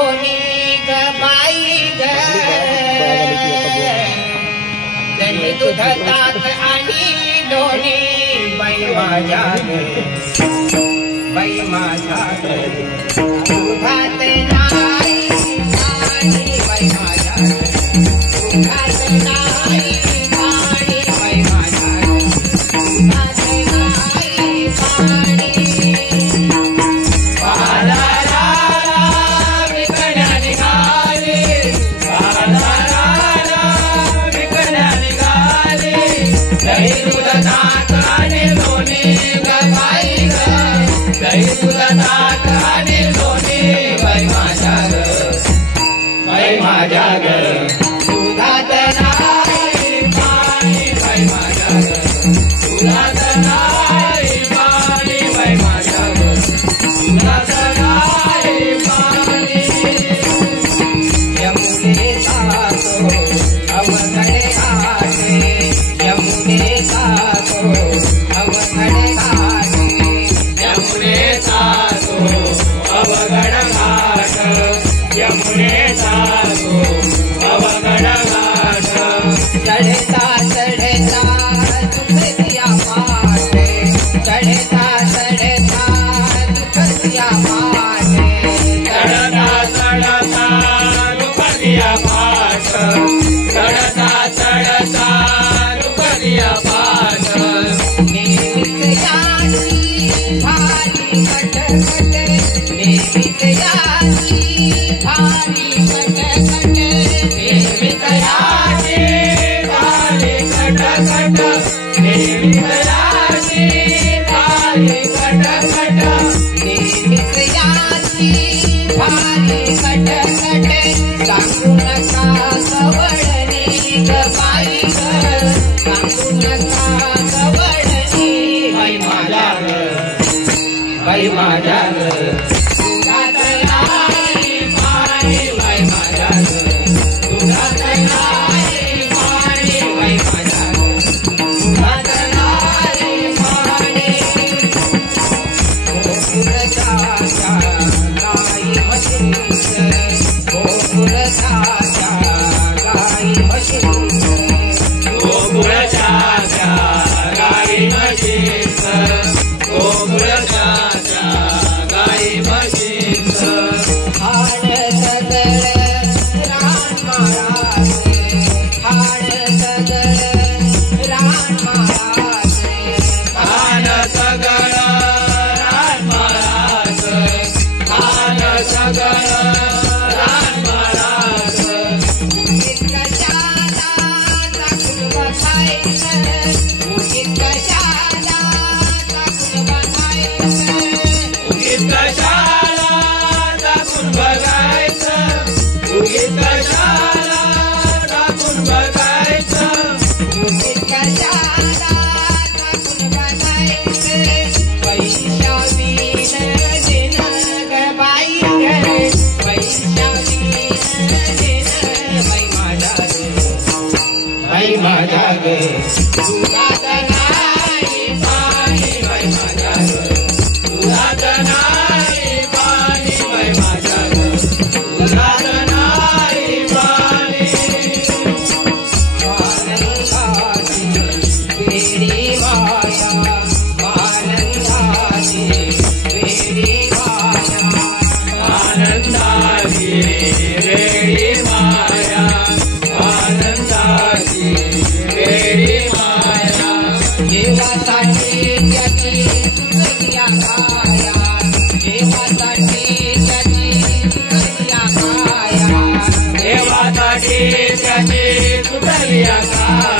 लोणी ग बाई ग दही दूध ताक आणि लोणी बाई माझ्या बाई माझ्या दुधात नाही पाणी बाई माझ्या दुधात नाही पाणी बाई माझ्या दुधात नाही पाणी दही दूध ताक आणि लोणी ग बाई ग दही दूध ताक आणि लोणी बाई माझ्या ग बाई माझ्या ग दुधात नाही पाणी बाई माझ्या ग दुधात नाही पाणी बाई माझ्या ग दुधात नाही पाणी यमुने सासो अवघडे घाटे यमुने सासो अवघड घाटे यमुने सासो अवघड घाट यमुने सासो अवघड घाट चढ़ता चढ़ता दुखतिया पाटे चढ़ता चढ़ता दुखतिया पाटे चढ़ता चढ़ता दुखतिया पाट चढ़ता चढ़ता दुखतिया पाट नेमित याची भारी कटकट नेमित याची भारी कटकट नेमित याची भारी कटकट नेमित याची भारी कटकट नेमित याची भारी कटकट सांगू नका सवडणी ग बाई ग सांगू नका सवडणी बाई माझ्या ग बाई माझ्या ग दुधात नाही पाणी बाई माझ्या ग दुधात नाही पाणी बाई माझ्या ग दुधात नाही पाणी गोकुळाच्या गाई म्हशींच गोकुळाच्या गाई म्हशींच गोकुळाच्या गाई म्हशींच गोकुळाच्या गाई म्हशींच हाड सगळ रान माळाचे हाड सगळ रान माळाचे हाड सगळ रान माळाचे हाड सगळ रान माळाचे उगीत कशाला टाकून बसायचं उगीत कशाला टाकून बसायचं उगीत कशाला टाकून बघायचं उगीत कशाला टाकून बघायचं उगीत कशाला टाकून बघायचं पैशा बिन दिन ग बाई ग पैशा बिन दिन बाई माझ्या ग बाई माझ्या ग दुधात नाही पाणी बाई माझ्या ग दुधात नाही पाणी बाई माझ्या ग दुधात नाही पाणी आनंदाची वेडी माया आनंदाची वेडी माया आनंदाची वेडी माया आनंदाची वेडी माया देवासाठी त्याची तुझ्या काया देवासाठी त्याची तुझ्या काया देवासाठी त्याची तुझ्या काया